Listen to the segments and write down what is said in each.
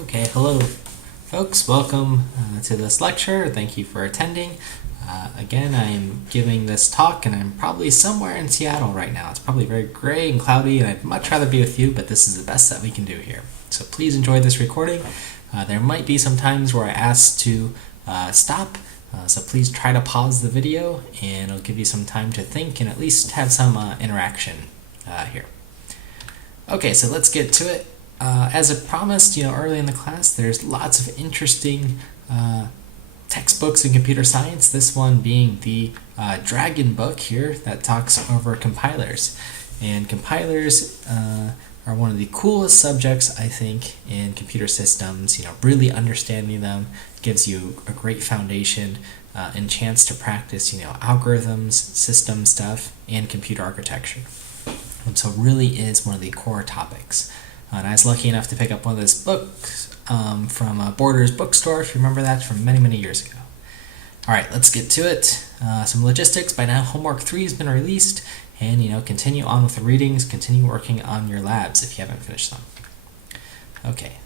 Okay, hello folks, welcome to this lecture. Thank you for attending. Again, I'm giving this talk and I'm probably somewhere in Seattle right now. It's probably very gray and cloudy and I'd much rather be with you, but this is the best that we can do here. So please enjoy this recording. There might be some times where I ask to stop, so please try to pause the video and it'll give you some time to think and at least have some interaction here. Okay, so let's get to it. As I promised, early in the class, there's lots of interesting textbooks in computer science. This one being the Dragon book here that talks over compilers. And compilers are one of the coolest subjects, I think, in computer systems. Really understanding them gives you a great foundation and chance to practice, algorithms, system stuff, and computer architecture. And so really is one of the core topics. And I was lucky enough to pick up one of those books from Borders bookstore, if you remember that, from many, many years ago. All right, let's get to it. Some logistics. By now, homework 3 has been released, and continue on with the readings. Continue working on your labs if you haven't finished them. Okay.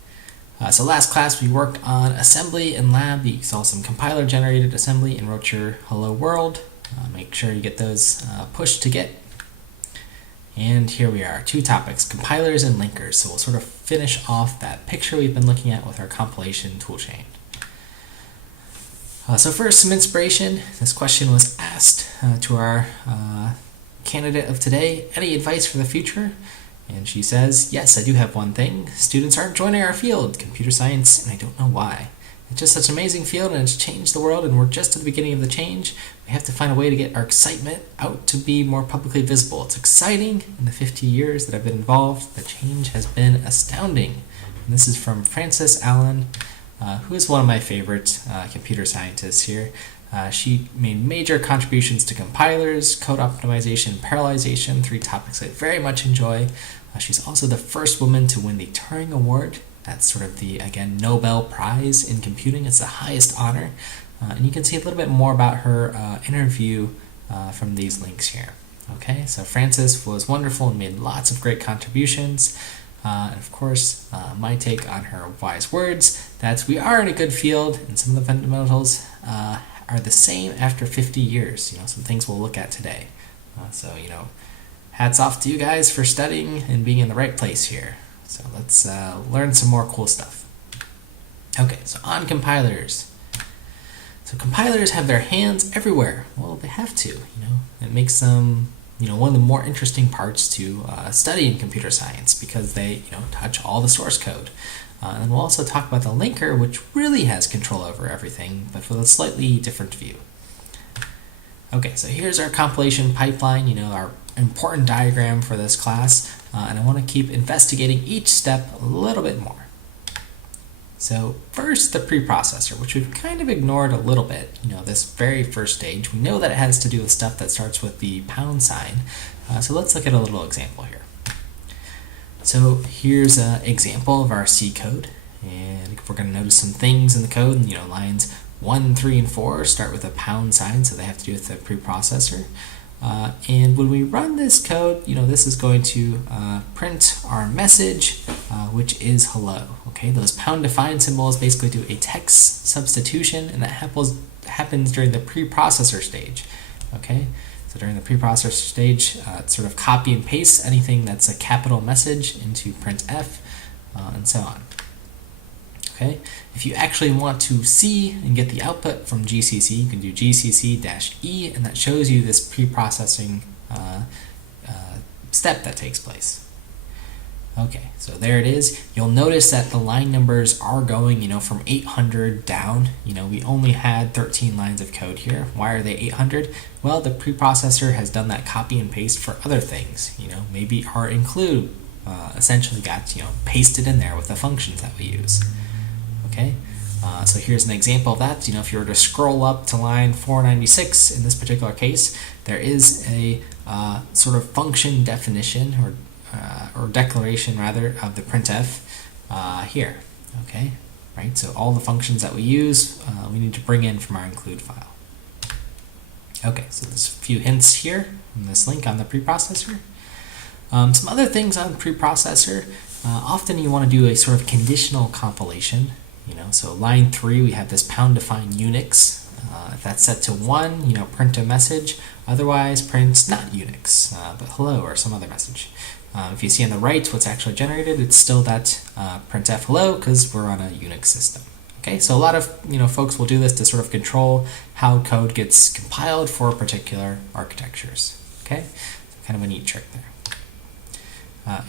So last class we worked on assembly and lab. You saw some compiler-generated assembly and wrote your hello world. Make sure you get those pushed to get. And here we are, 2 topics, compilers and linkers. So we'll sort of finish off that picture we've been looking at with our compilation toolchain. So first, some inspiration. This question was asked to our candidate of today. Any advice for the future? And she says, yes, I do have one thing. Students aren't joining our field, computer science, and I don't know why. It's just such an amazing field and it's changed the world and we're just at the beginning of the change. We have to find a way to get our excitement out to be more publicly visible. It's exciting. In the 50 years that I've been involved, the change has been astounding. And this is from Frances Allen, who is one of my favorite computer scientists here. She made major contributions to compilers, code optimization, parallelization, 3 topics I very much enjoy. She's also the first woman to win the Turing Award. That's sort of the, again, Nobel Prize in computing. It's the highest honor. And you can see a little bit more about her interview from these links here. Okay, so Frances was wonderful and made lots of great contributions. And of course, my take on her wise words, that we are in a good field and some of the fundamentals are the same after 50 years. Some things we'll look at today. So hats off to you guys for studying and being in the right place here. So let's learn some more cool stuff. Okay, so on compilers. So compilers have their hands everywhere. Well, they have to, It makes them, one of the more interesting parts to study in computer science because they, touch all the source code. And we'll also talk about the linker, which really has control over everything, but with a slightly different view. Okay, so here's our compilation pipeline, our important diagram for this class, and I want to keep investigating each step a little bit more. So first, the preprocessor, which we've kind of ignored a little bit, this very first stage. We know that it has to do with stuff that starts with the pound sign, so let's look at a little example here. So here's an example of our C code, and we're going to notice some things in the code, lines 1, 3, and 4 start with a pound sign, so they have to do with the preprocessor. And when we run this code, this is going to print our message, which is hello. Okay, those pound define symbols basically do a text substitution, and that happens during the preprocessor stage. Okay, so during the preprocessor stage, it sort of copy and paste anything that's a capital message into printf, and so on. Okay, if you actually want to see and get the output from GCC, you can do GCC-E, and that shows you this pre-processing step that takes place. Okay, so there it is. You'll notice that the line numbers are going, from 800 down. We only had 13 lines of code here. Why are they 800? Well, the preprocessor has done that copy and paste for other things. Maybe our include essentially got, pasted in there with the functions that we use. Okay, so here's an example of that. If you were to scroll up to line 496, in this particular case, there is a sort of function definition or declaration rather of the printf here. Okay, right. So all the functions that we use, we need to bring in from our include file. Okay, so there's a few hints here in this link on the preprocessor. Some other things on preprocessor, Often you want to do a sort of conditional compilation. So line 3, we have this pound-defined Unix. If that's set to 1, print a message. Otherwise, print not Unix, but hello or some other message. If you see on the right what's actually generated, it's still that printf hello because we're on a Unix system. Okay, so a lot of folks will do this to sort of control how code gets compiled for particular architectures. Okay, so kind of a neat trick there.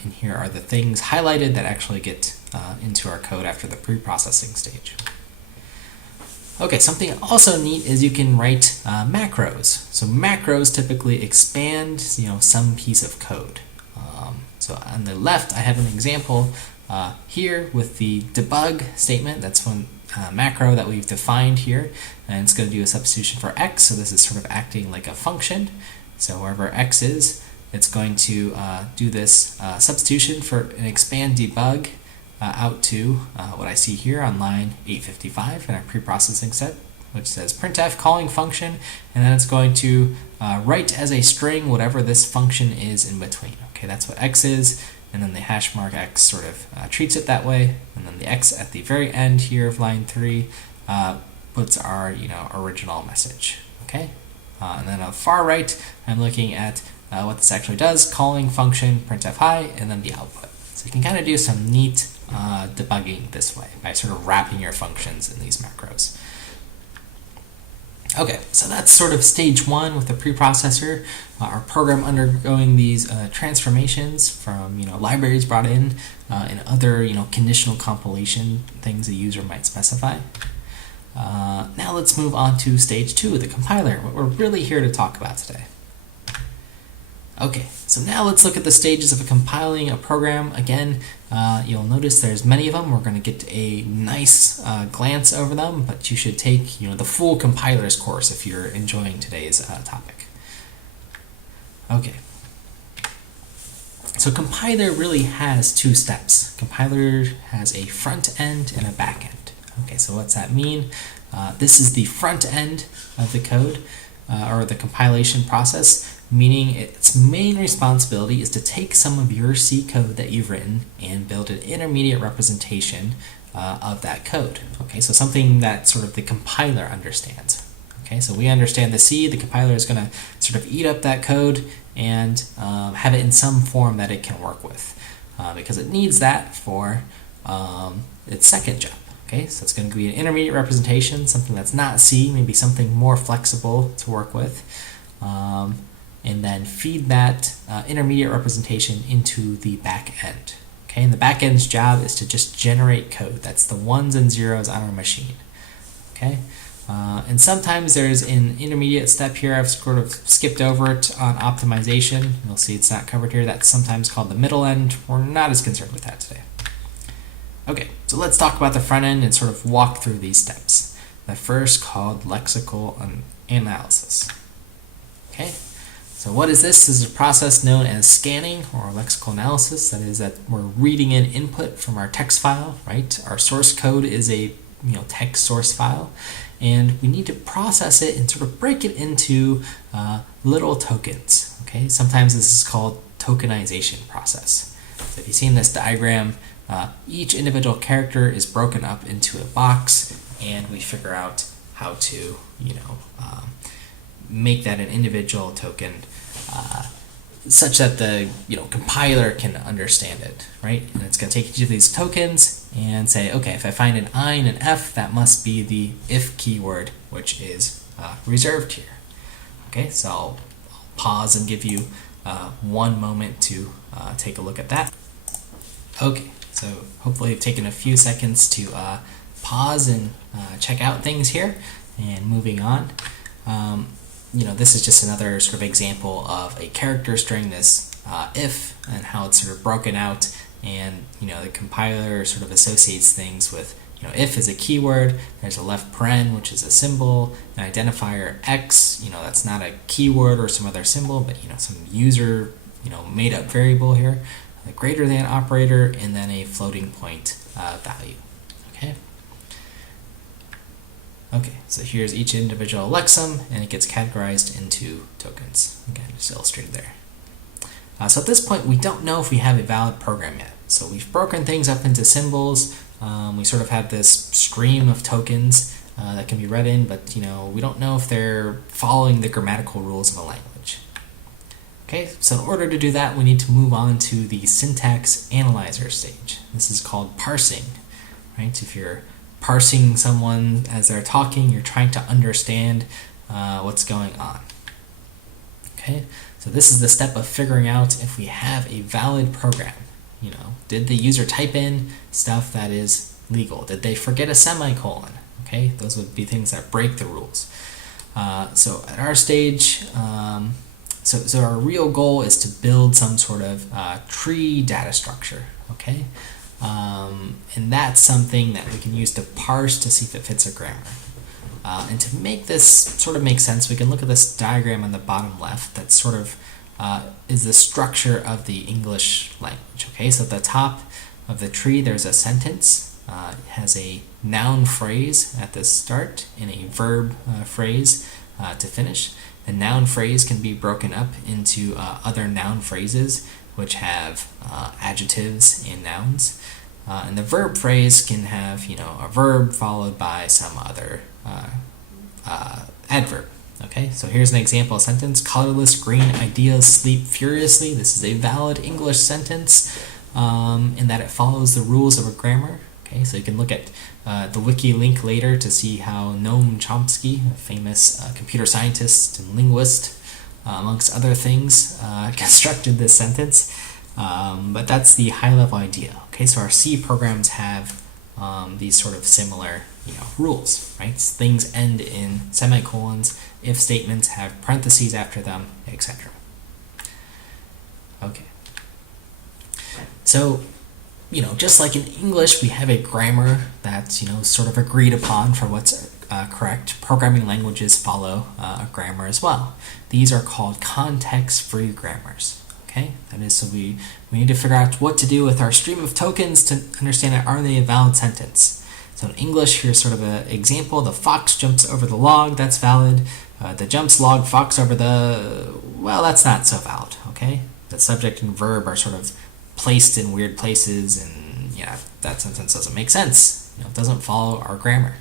And here are the things highlighted that actually get into our code after the pre-processing stage. Okay, something also neat is you can write macros. So macros typically expand some piece of code. So on the left, I have an example here with the debug statement. That's one macro that we've defined here, and it's going to do a substitution for x. So this is sort of acting like a function. So wherever x is, it's going to do this substitution for an expand debug out to what I see here on line 855 in our pre-processing step, which says printf calling function, and then it's going to write as a string whatever this function is in between. Okay, that's what x is, and then the hash mark x sort of treats it that way, and then the x at the very end here of line 3 puts our original message. Okay, and then on the far right, I'm looking at what this actually does, calling function printf hi, and then the output. So you can kind of do some neat debugging this way by sort of wrapping your functions in these macros. Okay, so that's sort of stage 1 with the preprocessor. Our program undergoing these transformations from libraries brought in and other conditional compilation things a user might specify. Now let's move on to stage 2, the compiler, what we're really here to talk about today. Okay, so now let's look at the stages of compiling a program. Again, you'll notice there's many of them. We're going to get a nice glance over them, but you should take the full compilers course if you're enjoying today's topic. Okay, so compiler really has 2 steps. Compiler has a front end and a back end. Okay, so what's that mean? This is the front end of the code or the compilation process, meaning its main responsibility is to take some of your C code that you've written and build an intermediate representation of that code. Okay, so something that sort of the compiler understands. Okay, so we understand the C, the compiler is going to sort of eat up that code and have it in some form that it can work with because it needs that for its second job. Okay, so it's going to be an intermediate representation, something that's not C, maybe something more flexible to work with. And then feed that intermediate representation into the back end. Okay, and the back end's job is to just generate code. That's the ones and zeros on our machine. Okay, and sometimes there's an intermediate step here. I've sort of skipped over it on optimization. You'll see it's not covered here. That's sometimes called the middle end. We're not as concerned with that today. Okay, so let's talk about the front end and sort of walk through these steps. The first called lexical analysis. Okay. So what is this? This is a process known as scanning or lexical analysis. That is that we're reading in input from our text file, right? Our source code is a text source file, and we need to process it and sort of break it into little tokens. Okay, sometimes this is called tokenization process. So if you see in this diagram, each individual character is broken up into a box, and we figure out how to make that an individual token such that the compiler can understand it, right? And it's going to take each of these tokens and say, okay, if I find an I and an F, that must be the if keyword, which is reserved here. Okay, so I'll pause and give you one moment to take a look at that. Okay, so hopefully you've taken a few seconds to pause and check out things here. And moving on. This is just another sort of example of a character string, this if, and how it's sort of broken out, and the compiler sort of associates things with if is a keyword, there's a left paren, which is a symbol, an identifier x, that's not a keyword or some other symbol, but some user made up variable here, a greater than operator, and then a floating point value. Okay, so here's each individual lexeme, and it gets categorized into tokens. Again, just illustrated there. So at this point, we don't know if we have a valid program yet. So we've broken things up into symbols. We sort of have this stream of tokens that can be read in, but we don't know if they're following the grammatical rules of a language. Okay, so in order to do that, we need to move on to the syntax analyzer stage. This is called parsing, right? If you're parsing someone as they're talking, you're trying to understand what's going on. Okay, so this is the step of figuring out if we have a valid program. Did the user type in stuff that is legal? Did they forget a semicolon? Okay, those would be things that break the rules. So at our stage, so our real goal is to build some sort of tree data structure. Okay, and that's something that we can use to parse to see if it fits a grammar. And to make this sort of make sense, we can look at this diagram on the bottom left that sort of is the structure of the English language. Okay, so at the top of the tree there's a sentence. It has a noun phrase at the start and a verb phrase to finish. The noun phrase can be broken up into other noun phrases which have adjectives and nouns. And the verb phrase can have a verb followed by some other adverb. Okay, so here's an example sentence: colorless green ideas sleep furiously. This is a valid English sentence in that it follows the rules of a grammar. Okay, so you can look at the wiki link later to see how Noam Chomsky, a famous computer scientist and linguist, amongst other things, constructed this sentence. But that's the high-level idea. Okay, so our C programs have these sort of similar rules, right? Things end in semicolons, if statements have parentheses after them, etc. Okay. So, just like in English, we have a grammar that's, sort of agreed upon for what's correct. Programming languages follow a grammar as well. These are called context-free grammars. Okay, that is, so we need to figure out what to do with our stream of tokens to understand that are they a valid sentence. So in English, here's sort of an example: the fox jumps over the log, that's valid. The jumps log fox over the, well, that's not so valid. Okay, the subject and verb are sort of placed in weird places, and that sentence doesn't make sense. It doesn't follow our grammar.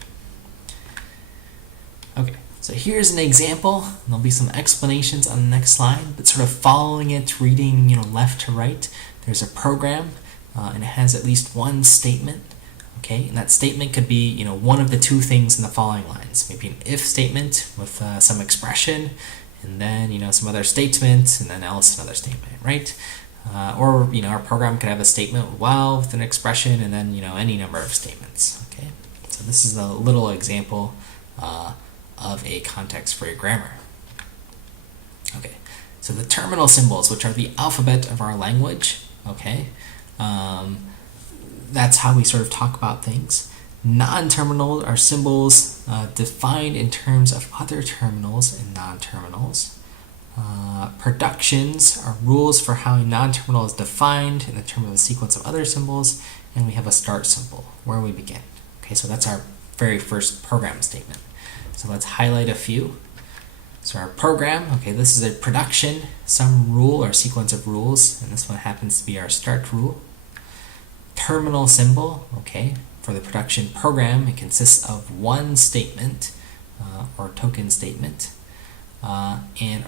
Okay. So here's an example. There'll be some explanations on the next slide, but sort of following it, reading left to right. There's a program, and it has at least one statement. Okay, and that statement could be one of the two things in the following lines. Maybe an if statement with some expression, and then some other statement, and then else another statement, right? Or our program could have a statement while with an expression, and then any number of statements. Okay, so this is a little example of a context-free grammar. Okay, so the terminal symbols, which are the alphabet of our language, okay, that's how we sort of talk about things. Non-terminal are symbols defined in terms of other terminals and non-terminals. Productions are rules for how a non-terminal is defined in the terms of a sequence of other symbols, and we have a start symbol, where we begin. Okay, so that's our very first program statement. So let's highlight a few. So our program, okay, this is a production, some rule or sequence of rules, and this one happens to be our start rule. Terminal symbol, okay, for the production program, it consists of one statement or token statement, and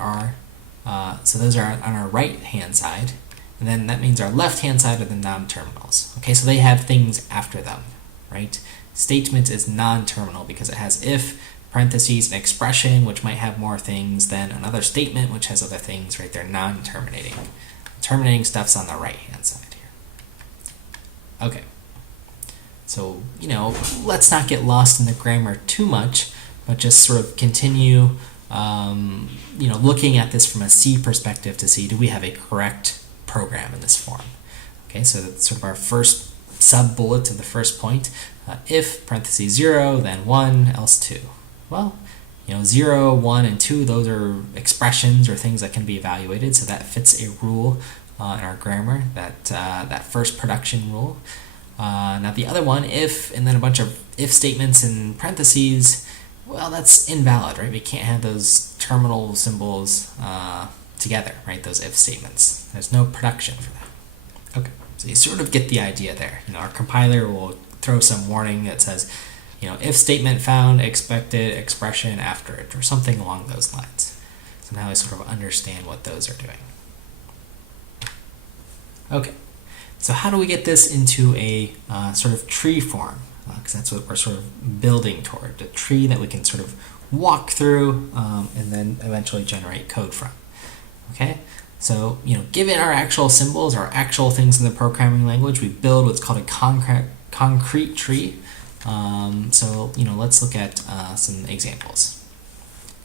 so those are on our right hand side, and then that means our left hand side are the non-terminals. Okay, so they have things after them, right? Statement is non-terminal because it has if, parentheses, an expression which might have more things than another statement which has other things, right? They're non-terminating. Terminating stuff's on the right hand side here. Okay, so let's not get lost in the grammar too much, but just sort of continue looking at this from a C perspective to see, do we have a correct program in this form? Okay, so that's sort of our first sub-bullet to the first point. If, parentheses, 0, then 1, else 2. Well, 0, 1, and 2, those are expressions or things that can be evaluated, so that fits a rule in our grammar, that first production rule. Now the other one, if, and then a bunch of if statements in parentheses, well, that's invalid, right? We can't have those terminal symbols together, right? Those if statements. There's no production for that. Okay. So you sort of get the idea there. Our compiler will throw some warning that says, if statement found, expected expression after it, or something along those lines. So now I sort of understand what those are doing. Okay, so how do we get this into a sort of tree form? Because that's what we're sort of building toward, a tree that we can sort of walk through and then eventually generate code from. Okay, so given our actual symbols, our actual things in the programming language, we build what's called a concrete tree. So let's look at some examples.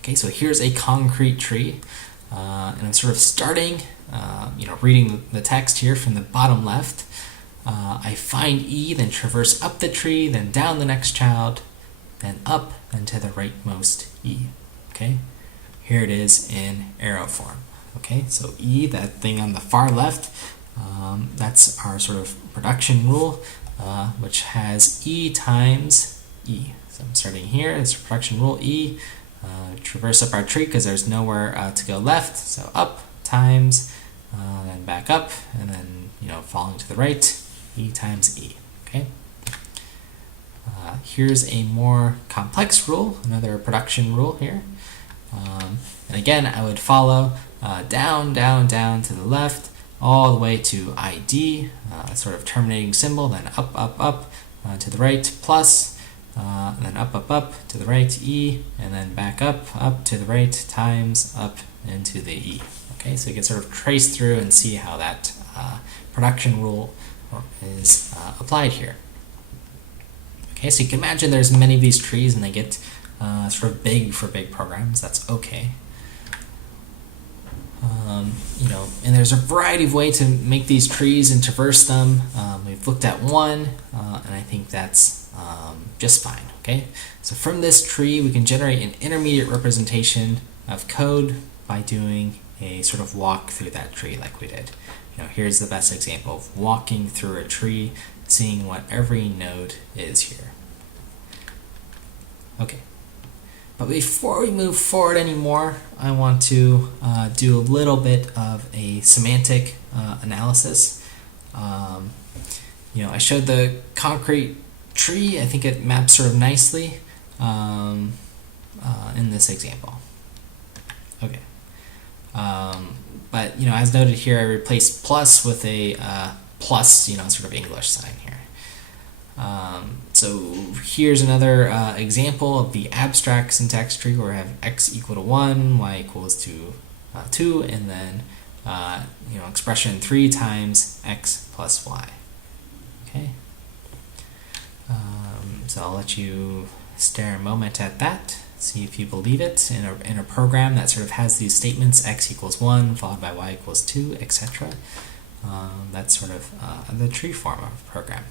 Okay, so here's a concrete tree, and I'm sort of starting, reading the text here from the bottom left. I find E, then traverse up the tree, then down the next child, then up, then to the rightmost E. Okay, here it is in arrow form. Okay, so E, that thing on the far left, that's our sort of production rule, which has E times E. So I'm starting here, it's production rule E, traverse up our tree because there's nowhere to go left, so up times, then back up, and then falling to the right, E times E. Okay. Here's a more complex rule, another production rule here. And again, I would follow down, down, down to the left, all the way to ID, sort of terminating symbol, then up, up, up, to the right, plus, and then up, up, up, to the right, E, and then back up to the right, times, up, into the E. Okay, so you can sort of trace through and see how that production rule is applied here. Okay, so you can imagine there's many of these trees and they get sort of big for big programs. That's okay. And there's a variety of ways to make these trees and traverse them. We've looked at one, and I think that's just fine. Okay, so from this tree we can generate an intermediate representation of code by doing a sort of walk through that tree like we did. Here's the best example of walking through a tree, seeing what every node is here. Okay, but before we move forward anymore, I want to do a little bit of a semantic analysis. I showed the concrete tree. I think it maps sort of nicely in this example. Okay. But as noted here, I replaced plus with a plus, sort of English sign here. So here's another example of the abstract syntax tree where I have x equal to 1, y equals to 2, and then expression 3 times x plus y. Okay. So I'll let you stare a moment at that. See if you believe it in a program that sort of has these statements: x equals 1 followed by y equals 2, etc. That's sort of the tree form of a program.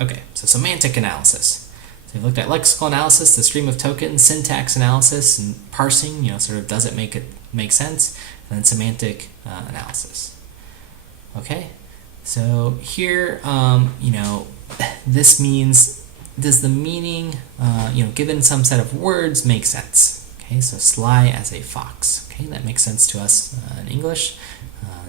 Okay, so semantic analysis. So we've looked at lexical analysis, the stream of tokens, syntax analysis, and parsing. Sort of does it make sense, and then semantic analysis. Okay, so here, this means, does the meaning, given some set of words, make sense? Okay, so sly as a fox. Okay, that makes sense to us in English.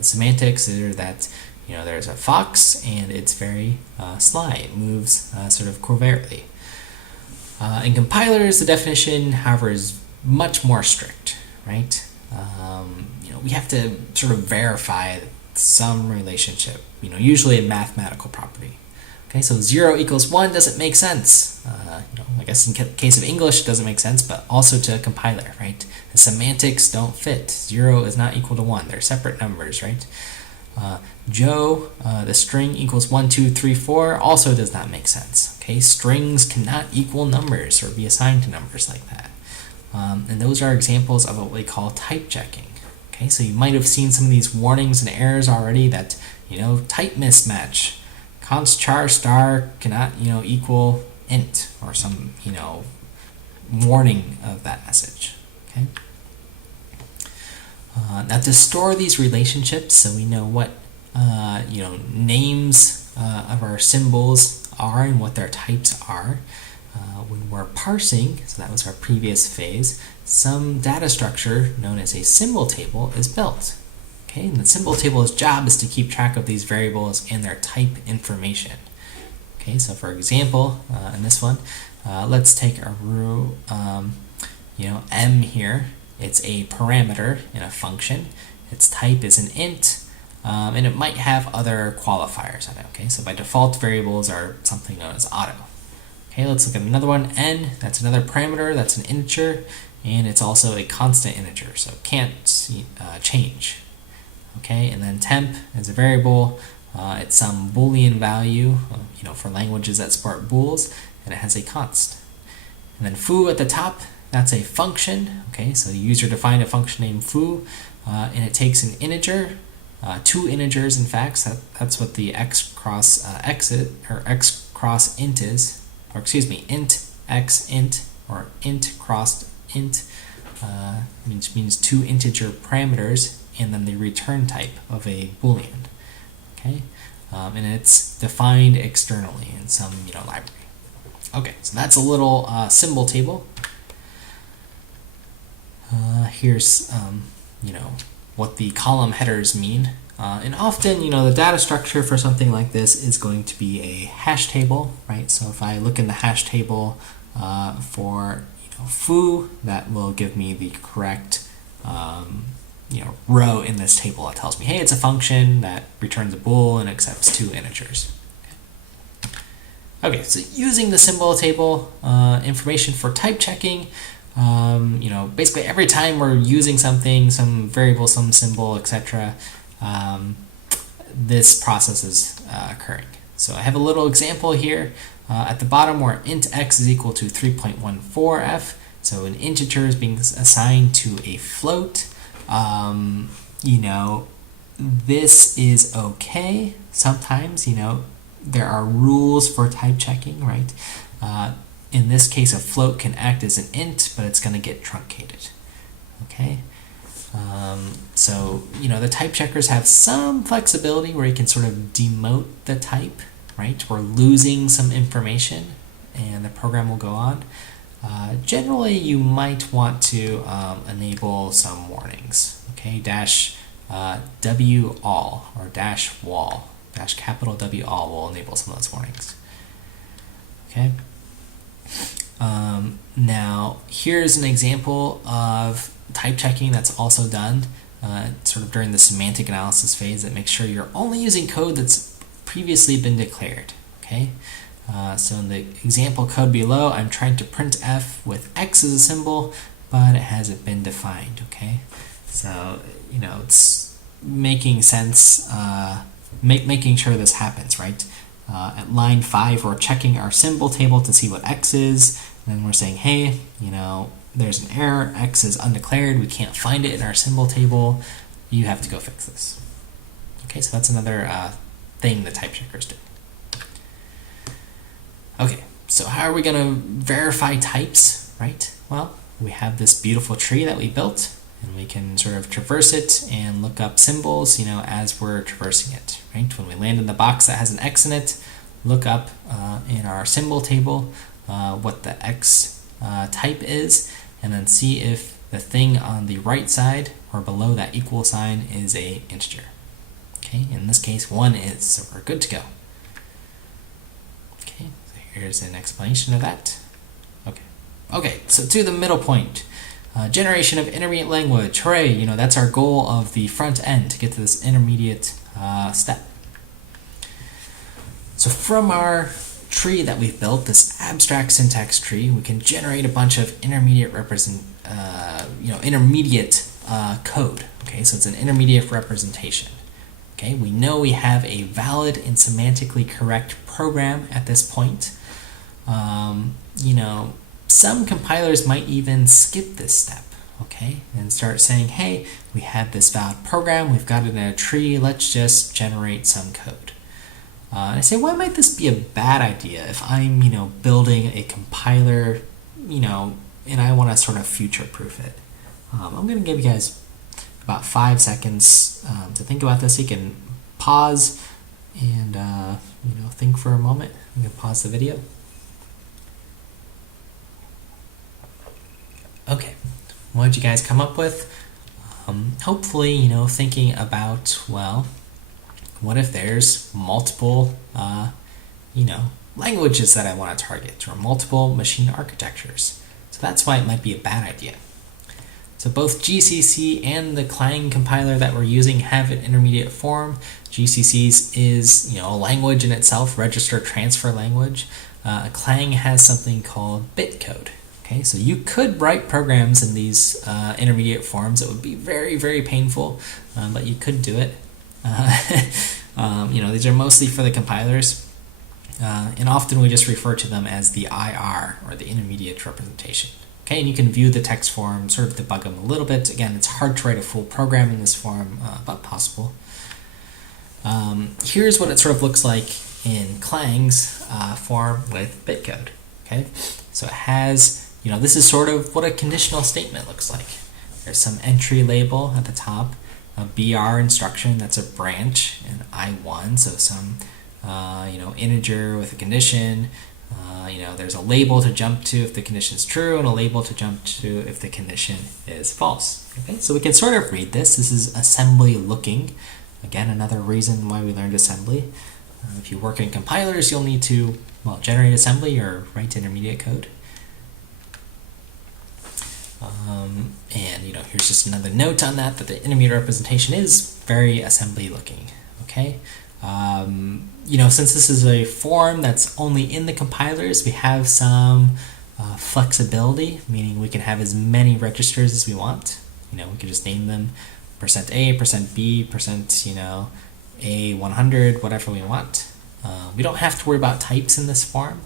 Semantics are that, there's a fox and it's very sly. It moves sort of covertly. In compilers, the definition, however, is much more strict, right? We have to sort of verify some relationship, usually a mathematical property. Okay, so 0 equals 1 doesn't make sense. I guess in case of English it doesn't make sense, but also to a compiler, right? The semantics don't fit. 0 is not equal to 1. They're separate numbers, right? Joe, the string equals 1, 2, 3, 4 also does not make sense. Okay, strings cannot equal numbers or be assigned to numbers like that. And those are examples of what we call type checking. Okay, so you might have seen some of these warnings and errors already that, type mismatch. Const char star cannot, equal int, or some, warning of that message. Okay. Now to store these relationships, so we know what, names of our symbols are and what their types are. When we're parsing, so that was our previous phase, some data structure known as a symbol table is built. Okay, and the symbol table's job is to keep track of these variables and their type information. Okay, so for example, in this one, let's take a row, m here. It's a parameter in a function. Its type is an int, and it might have other qualifiers on it. Okay, so by default, variables are something known as auto. Okay, let's look at another one. N, that's another parameter, that's an integer, and it's also a constant integer, so it can't change. Okay, and then temp is a variable. It's some Boolean value, for languages that support bools, and it has a const. And then foo at the top, that's a function. Okay, so the user defined a function named foo, and it takes an integer, two integers in fact. So that's what the x cross x cross int is, or excuse me, int x int or int crossed int, which means two integer parameters, and then the return type of a Boolean. Okay, and it's defined externally in some library. Okay, so that's a little symbol table. Here's what the column headers mean, and often the data structure for something like this is going to be a hash table, right? So if I look in the hash table for foo, that will give me the correct row in this table. It tells me, hey, it's a function that returns a bool and accepts two integers. Okay, so using the symbol table information for type checking, basically every time we're using something, some variable, some symbol, etc., this process is occurring. So I have a little example here at the bottom where int x is equal to 3.14f. So an integer is being assigned to a float. This is okay. Sometimes, there are rules for type checking, right? In this case, a float can act as an int, but it's going to get truncated. Okay? So, the type checkers have some flexibility where you can sort of demote the type, right? We're losing some information, and the program will go on. Generally, you might want to enable some warnings. Okay, -w all or -wall, capital W all will enable some of those warnings. Okay. Now, here's an example of type checking that's also done sort of during the semantic analysis phase that makes sure you're only using code that's previously been declared. Okay. So in the example code below, I'm trying to print f with x as a symbol, but it hasn't been defined. Okay, so it's making sense, making sure this happens, right? At line 5, we're checking our symbol table to see what x is, and then we're saying, hey, there's an error, x is undeclared, we can't find it in our symbol table, you have to go fix this. Okay, so that's another thing the type checkers do. Okay, so how are we going to verify types, right? Well, we have this beautiful tree that we built, and we can sort of traverse it and look up symbols, as we're traversing it, right? When we land in the box that has an X in it, look up in our symbol table what the X type is, and then see if the thing on the right side or below that equal sign is a integer. Okay, in this case, 1 is, so we're good to go. Okay, so here's an explanation of that. Okay, so to the middle point. Generation of intermediate language. Hooray, that's our goal of the front end, to get to this intermediate step. So from our tree that we've built, this abstract syntax tree, we can generate a bunch of intermediate code. Okay, so it's an intermediate representation. Okay, we know we have a valid and semantically correct program at this point. Some compilers might even skip this step, okay, and start saying, hey, we have this valid program, we've got it in a tree, let's just generate some code. And I say, why might this be a bad idea if I'm, building a compiler, and I want to sort of future-proof it? I'm going to give you guys about 5 seconds to think about this. You can pause and, think for a moment. I'm going to pause the video. Okay, what did you guys come up with? hopefully, you know, thinking about, well, what if there's multiple, you know, languages that I want to target, or multiple machine architectures? So that's why it might be a bad idea. So both GCC and the Clang compiler that we're using have an intermediate form. GCC's is, you know, a language in itself, register transfer language. Clang has something called bitcode. Okay, so you could write programs in these intermediate forms. It would be very, very painful, but you could do it. You know, these are mostly for the compilers, and often we just refer to them as the IR, or the intermediate representation. Okay, and you can view the text form, sort of debug them a little bit. Again, it's hard to write a full program in this form, but possible. Here's what it sort of looks like in Clang's form with bitcode. Okay, so it has, you know, this is sort of what a conditional statement looks like. There's some entry label at the top, a BR instruction, that's a branch, and I1, so some, you know, integer with a condition. You know, there's a label to jump to if the condition is true, and a label to jump to if the condition is false. Okay, so we can sort of read this. This is assembly looking. Again, another reason why we learned assembly. If you work in compilers, you'll need to, well, generate assembly or write intermediate code. And, you know, here's just another note on that the intermediate representation is very assembly looking. Okay. You know, since this is a form that's only in the compilers, we have some flexibility, meaning we can have as many registers as we want. You know, we can just name them %A, %B, you know, A100, whatever we want. We don't have to worry about types in this form,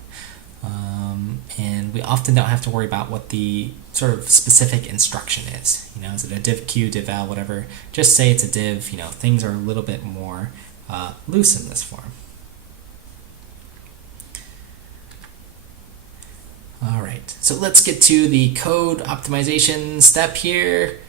and we often don't have to worry about what the sort of specific instruction is. You know, is it a div q, div l, whatever? Just say it's a div. You know, things are a little bit more loose in this form. All right, so let's get to the code optimization step here.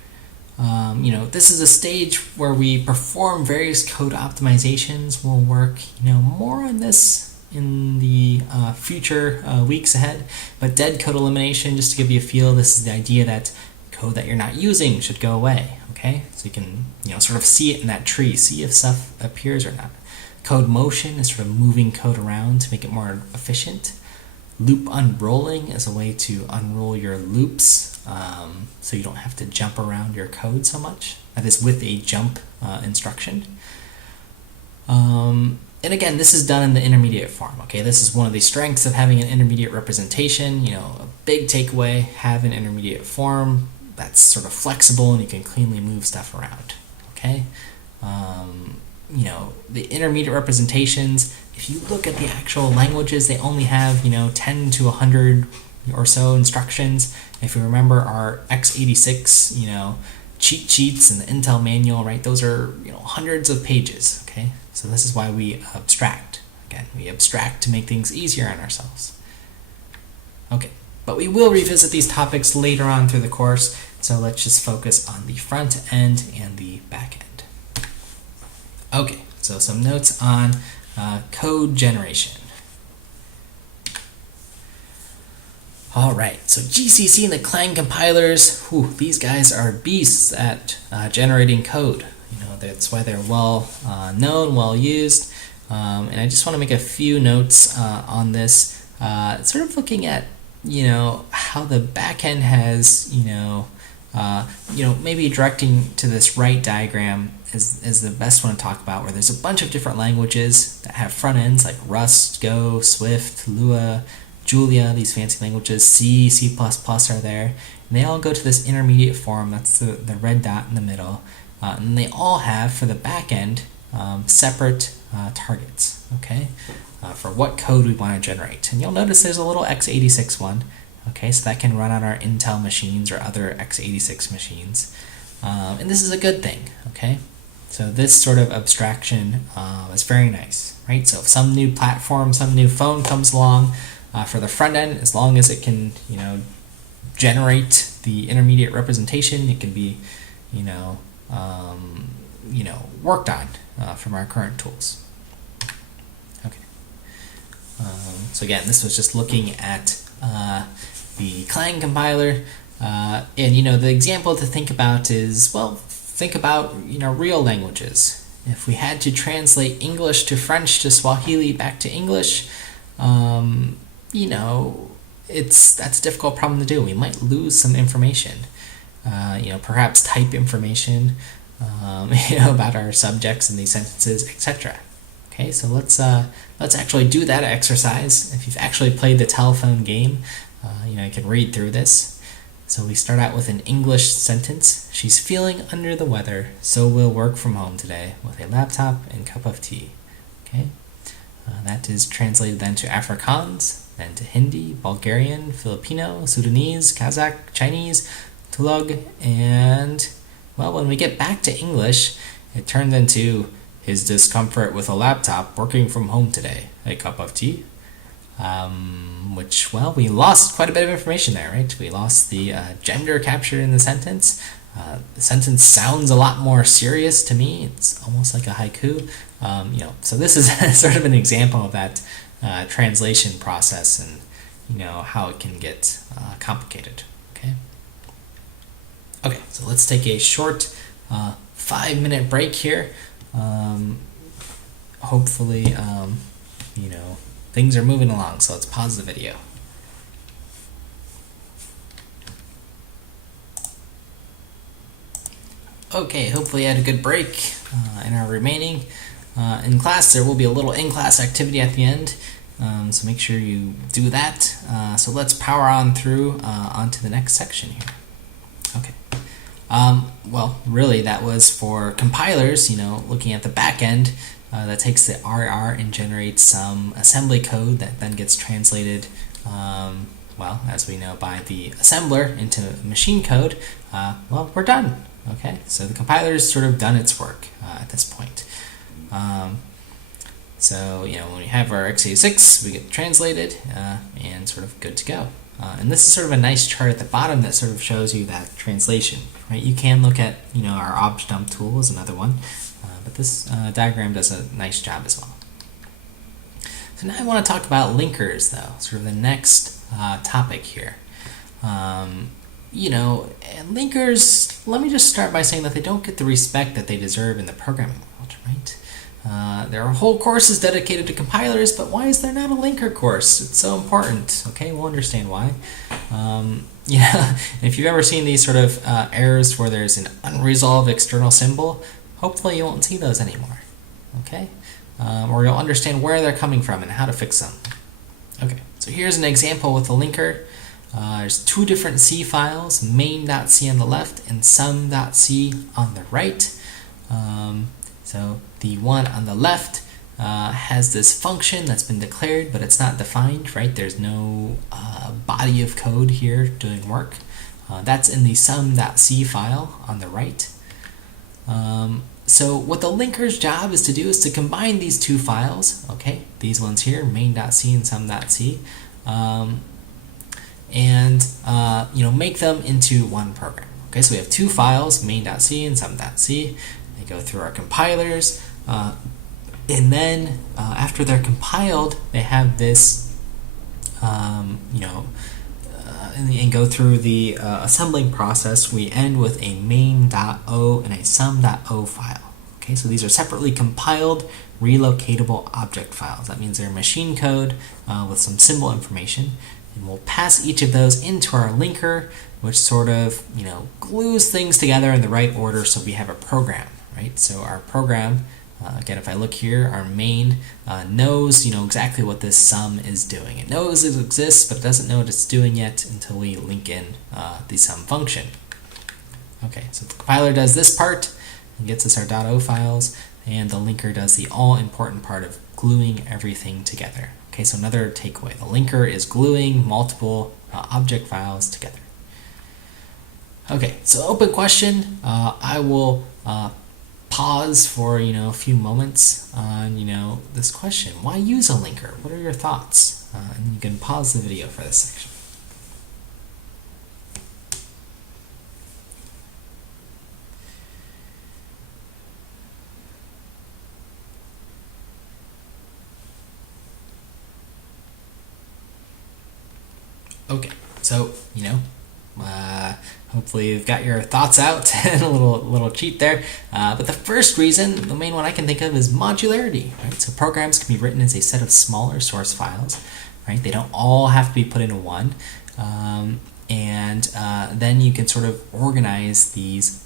You know, this is a stage where we perform various code optimizations. We'll work, you know, more on this in the future weeks ahead. But dead code elimination, just to give you a feel, this is the idea that code that you're not using should go away. Okay, so you can, you know, sort of see it in that tree, see if stuff appears or not. Code motion is sort of moving code around to make it more efficient. Loop unrolling is a way to unroll your loops, so you don't have to jump around your code so much. That is with a jump instruction. And again, this is done in the intermediate form. Okay, this is one of the strengths of having an intermediate representation. You know, a big takeaway: have an intermediate form that's sort of flexible and you can cleanly move stuff around. Okay. You know, the intermediate representations, if you look at the actual languages, they only have, you know, 10 to 100 or so instructions. If you remember our x86, you know, cheat sheets and the Intel manual, right? Those are, you know, hundreds of pages, okay? So this is why we abstract. Again, we abstract to make things easier on ourselves. Okay, but we will revisit these topics later on through the course, so let's just focus on the front end and the back end. Okay, so some notes on code generation. All right, so GCC and the Clang compilers, these guys are beasts at generating code. You know, that's why they're well known, well used. And I just want to make a few notes on this, sort of looking at, you know, how the backend has, you know, maybe directing to this right diagram is the best one to talk about, where there's a bunch of different languages that have front ends like Rust, Go, Swift, Lua, Julia, these fancy languages, C, C++ are there, and they all go to this intermediate form. That's the red dot in the middle, and they all have, for the back end, separate targets, okay, for what code we want to generate. And you'll notice there's a little x86 one. Okay, so that can run on our Intel machines or other x86 machines. And this is a good thing, okay? So this sort of abstraction is very nice, right? So if some new platform, some new phone comes along, for the front end, as long as it can, you know, generate the intermediate representation, it can be, worked on from our current tools. Okay. So again, this was just looking at the Clang compiler, and the example to think about is, well, think about real languages. If we had to translate English to French to Swahili back to English, you know, that's a difficult problem to do. We might lose some information. Perhaps type information, about our subjects in these sentences, etc. Okay, so let's actually do that exercise. If you've actually played the telephone game, you can read through this. So we start out with an English sentence. She's feeling under the weather, so we'll work from home today with a laptop and cup of tea. Okay, that is translated then to Afrikaans, then to Hindi, Bulgarian, Filipino, Sudanese, Kazakh, Chinese, Tagalog, and, well, when we get back to English, it turns into his discomfort with a laptop, working from home today, a cup of tea. Which, well, we lost quite a bit of information there, right? We lost the gender captured in the sentence. The sentence sounds a lot more serious to me. It's almost like a haiku. So this is sort of an example of that translation process and, how it can get complicated, okay? Okay, so let's take a short 5-minute break here. Hopefully, things are moving along, so let's pause the video. Okay, hopefully you had a good break in our remaining. In class, there will be a little in-class activity at the end, so make sure you do that. So let's power on through onto the next section here. Okay. Well, really, that was for compilers, looking at the back end. That takes the RR and generates some assembly code that then gets translated, as we know, by the assembler into machine code. We're done. Okay, so the compiler's sort of done its work at this point. So, when we have our x86, we get translated and sort of good to go. And this is sort of a nice chart at the bottom that sort of shows you that translation, right? You can look at, our objdump tool is another one, but this diagram does a nice job as well. So now I want to talk about linkers, though, sort of the next topic here. And linkers, let me just start by saying that they don't get the respect that they deserve in the programming world, right? There are whole courses dedicated to compilers, but why is there not a linker course? It's so important. Okay, we'll understand why. If you've ever seen these sort of errors where there's an unresolved external symbol, hopefully you won't see those anymore. Okay, or you'll understand where they're coming from and how to fix them. Okay, so here's an example with a linker. There's two different C files, main.c on the left and sum.c on the right. So the one on the left has this function that's been declared, but it's not defined, right? There's no body of code here doing work. That's in the sum.c file on the right. So what the linker's job is to do is to combine these two files, okay? These ones here, main.c and sum.c, and make them into one program. Okay, so we have two files, main.c and sum.c. They go through our compilers, and then after they're compiled, they have this, and go through the assembling process. We end with a main.o and a sum.o file. Okay, so these are separately compiled, relocatable object files. That means they're machine code with some symbol information, and we'll pass each of those into our linker, which sort of glues things together in the right order so we have a program. Right? So our program, again, if I look here, our main knows exactly what this sum is doing. It knows it exists, but it doesn't know what it's doing yet until we link in the sum function. Okay, so the compiler does this part and gets us our .o files, and the linker does the all-important part of gluing everything together. Okay, so another takeaway: the linker is gluing multiple object files together. Okay, so open question. I will pause for a few moments on this question. Why use a linker? What are your thoughts? And you can pause the video for this section. Okay, so Hopefully you've got your thoughts out and a little cheat there. But the first reason, the main one I can think of, is modularity, right? So programs can be written as a set of smaller source files, right? They don't all have to be put into one. Then you can sort of organize these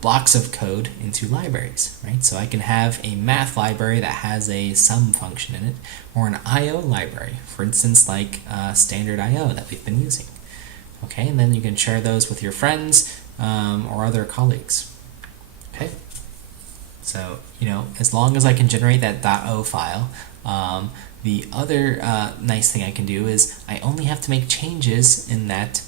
blocks of code into libraries, right? So I can have a math library that has a sum function in it, or an I/O library, for instance, like standard I/O that we've been using. Okay, and then you can share those with your friends or other colleagues. Okay, so as long as I can generate that .o file, the other nice thing I can do is I only have to make changes in that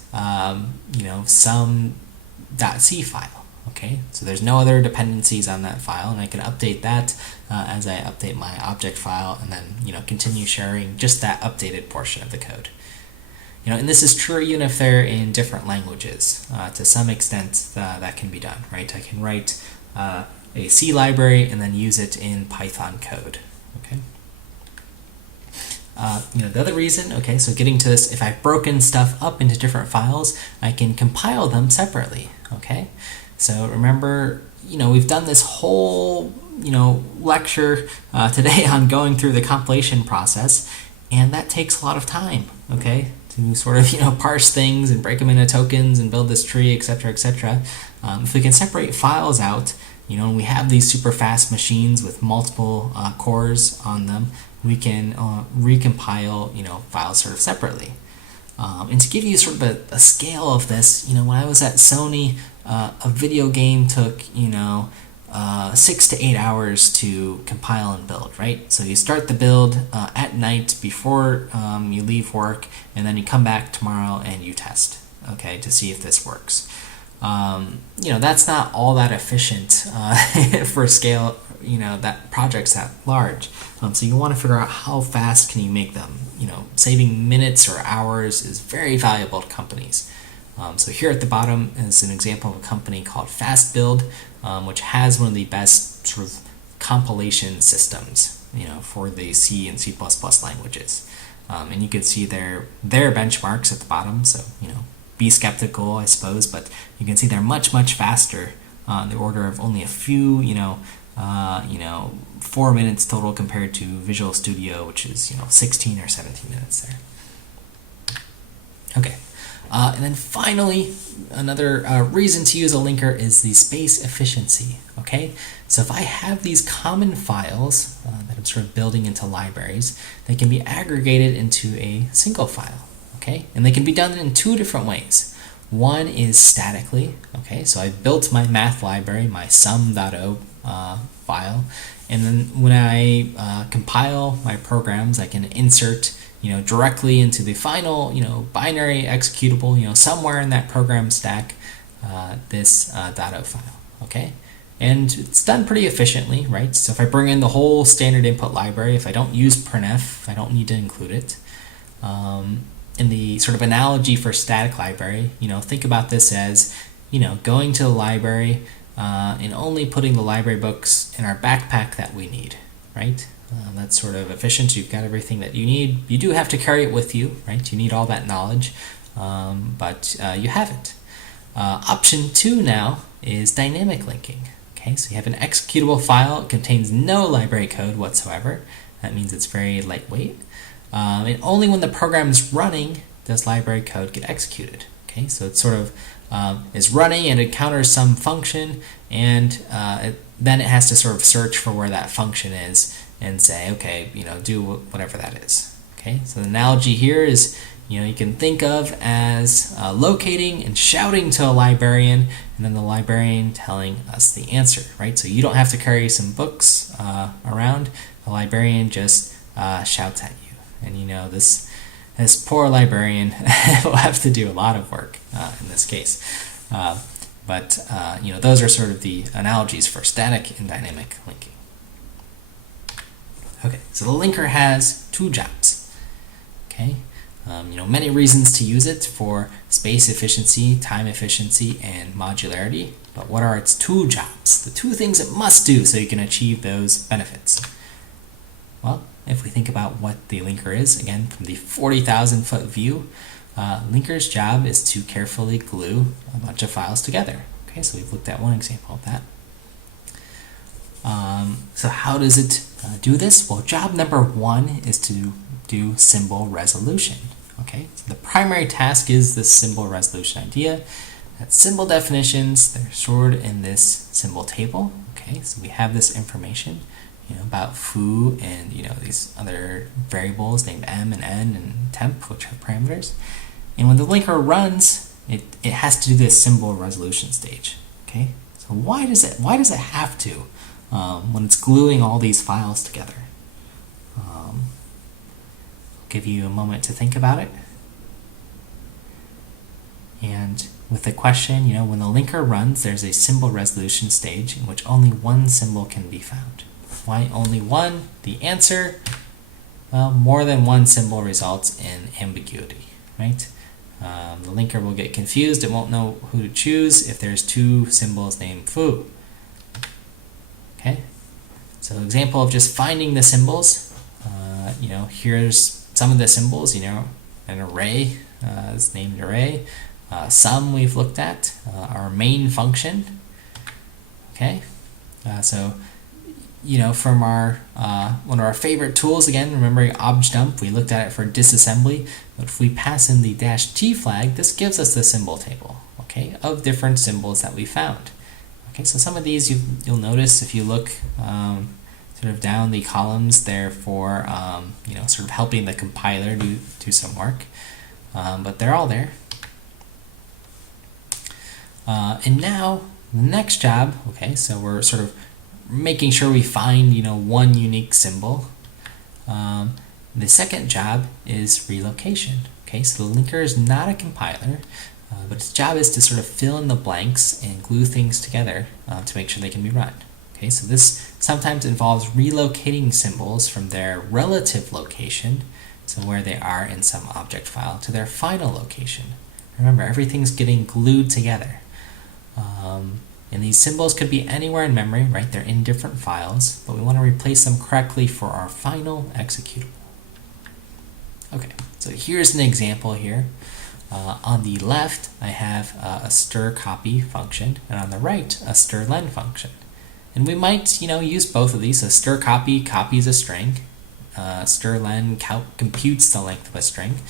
sum.c file. Okay, so there's no other dependencies on that file, and I can update that as I update my object file, and then continue sharing just that updated portion of the code. And this is true even if they're in different languages. To some extent, that can be done, right? I can write a C library and then use it in Python code. Okay. The other reason, okay, so getting to this, if I've broken stuff up into different files, I can compile them separately. Okay. So remember, we've done this whole, lecture today on going through the compilation process, and that takes a lot of time, okay, to sort of, parse things and break them into tokens and build this tree, etc., etc. If we can separate files out, and we have these super fast machines with multiple cores on them, we can recompile, files sort of separately. And to give you sort of a scale of this, when I was at Sony, a video game took 6 to 8 hours to compile and build, right? So you start the build at night before you leave work, and then you come back tomorrow and you test, okay, to see if this works. That's not all that efficient for scale, that project's that large. So you want to figure out how fast can you make them. Saving minutes or hours is very valuable to companies. So here at the bottom is an example of a company called FastBuild, which has one of the best sort of compilation systems, for the C and C++ languages. And you can see their benchmarks at the bottom. So, be skeptical, I suppose, but you can see they're much, much faster, on the order of only a few, 4 minutes total compared to Visual Studio, which is 16 or 17 minutes there. Okay. And then finally, another reason to use a linker is the space efficiency, okay? So if I have these common files that I'm sort of building into libraries, they can be aggregated into a single file, okay? And they can be done in two different ways. One is statically, okay? So I built my math library, my sum.o file, and then when I compile my programs, I can insert directly into the final, binary executable, somewhere in that program stack, this .o file, okay? And it's done pretty efficiently, right? So if I bring in the whole standard input library, if I don't use printf, I don't need to include it. In the sort of analogy for static library, think about this as, going to the library and only putting the library books in our backpack that we need, right? That's sort of efficient. You've got everything that you need. You do have to carry it with you, right? You need all that knowledge, but you have it. Option 2 now is dynamic linking. Okay, so you have an executable file. It contains no library code whatsoever. That means it's very lightweight. And only when the program is running does library code get executed. Okay, so it sort of is running and it encounters some function, and then it has to sort of search for where that function is and say, okay, do whatever that is. Okay, so the analogy here is, you can think of as locating and shouting to a librarian, and then the librarian telling us the answer, right? So you don't have to carry some books around. The librarian just shouts at you, and this poor librarian will have to do a lot of work in this case. But those are sort of the analogies for static and dynamic linking. Okay, so the linker has two jobs. Okay, many reasons to use it for space efficiency, time efficiency, and modularity. But what are its two jobs? The two things it must do so you can achieve those benefits. Well, if we think about what the linker is, again, from the 40,000 foot view, linker's job is to carefully glue a bunch of files together. Okay, so we've looked at one example of that. So how does it do this? Well, job number 1 is to do symbol resolution. Okay, so the primary task is this symbol resolution idea. That symbol definitions, they're stored in this symbol table. Okay, so we have this information, about foo and these other variables named m and n and temp, which are parameters. And when the linker runs, it has to do this symbol resolution stage. Okay, so why does it have to when it's gluing all these files together? I'll give you a moment to think about it. And with the question, when the linker runs, there's a symbol resolution stage in which only one symbol can be found. Why only one? The answer, well, more than one symbol results in ambiguity, right? The linker will get confused. It won't know who to choose if there's 2 symbols named foo. Okay, so example of just finding the symbols. Here's some of the symbols. An array is named array. Sum we've looked at, our main function. Okay, so from our one of our favorite tools, again, remembering objdump, we looked at it for disassembly. But if we pass in the -t flag, this gives us the symbol table, okay, of different symbols that we found. Okay, so some of these you'll notice if you look sort of down the columns there for sort of helping the compiler do some work, but they're all there. And now the next job, okay, so we're sort of making sure we find one unique symbol. The second job is relocation. Okay, so the linker is not a compiler, but its job is to sort of fill in the blanks and glue things together to make sure they can be run. Okay, so this sometimes involves relocating symbols from their relative location, so where they are in some object file, to their final location. Remember, everything's getting glued together. And these symbols could be anywhere in memory, right? They're in different files, but we want to replace them correctly for our final executable. Okay, so here's an example here. On the left, I have a stir copy function, and on the right, a stir len function. And we might, use both of these. So stir copy copies a string. Stir len computes the length of a string.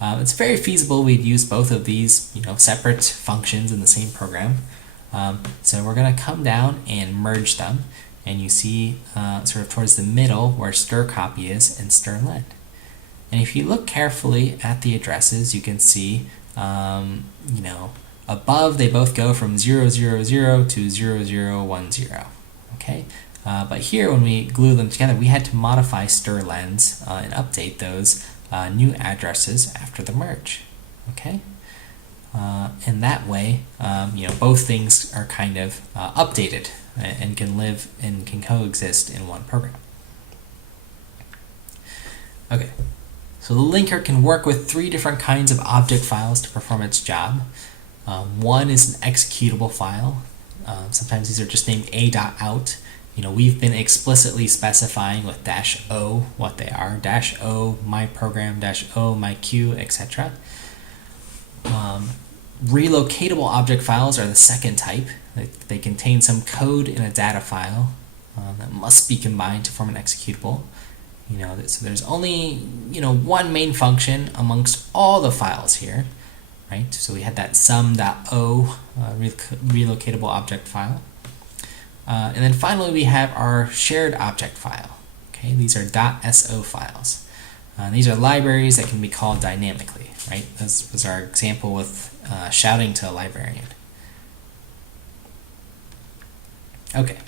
It's very feasible we'd use both of these, separate functions in the same program. So we're going to come down and merge them, and you see sort of towards the middle where stir copy is and stir len. And if you look carefully at the addresses, you can see, above they both go from 000 to 0010. Okay, but here when we glue them together, we had to modify stir lens and update those new addresses after the merge. Okay. And that way, both things are kind of updated and can live and can coexist in one program. Okay, so the linker can work with 3 different kinds of object files to perform its job. One is an executable file. Sometimes these are just named a.out. We've been explicitly specifying with -o what they are. -o my program, -o my queue, etc. Relocatable object files are the second type. They contain some code in a data file that must be combined to form an executable. So there's only one main function amongst all the files here, right? So we had that sum.o relocatable object file. And then finally we have our shared object file. Okay, these are .so files. These are libraries that can be called dynamically, right? This was our example with shouting to a librarian. Okay,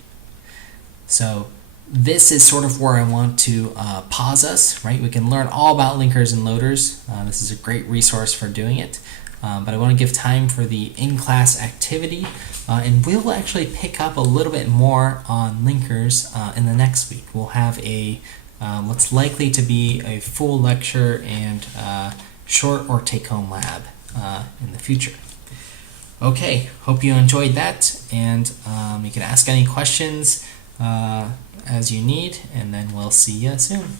so this is sort of where I want to pause us, right? We can learn all about linkers and loaders. This is a great resource for doing it. But I want to give time for the in-class activity, and we'll actually pick up a little bit more on linkers in the next week. We'll have a what's likely to be a full lecture and short or take-home lab in the future. Okay, hope you enjoyed that, and you can ask any questions as you need, and then we'll see you soon.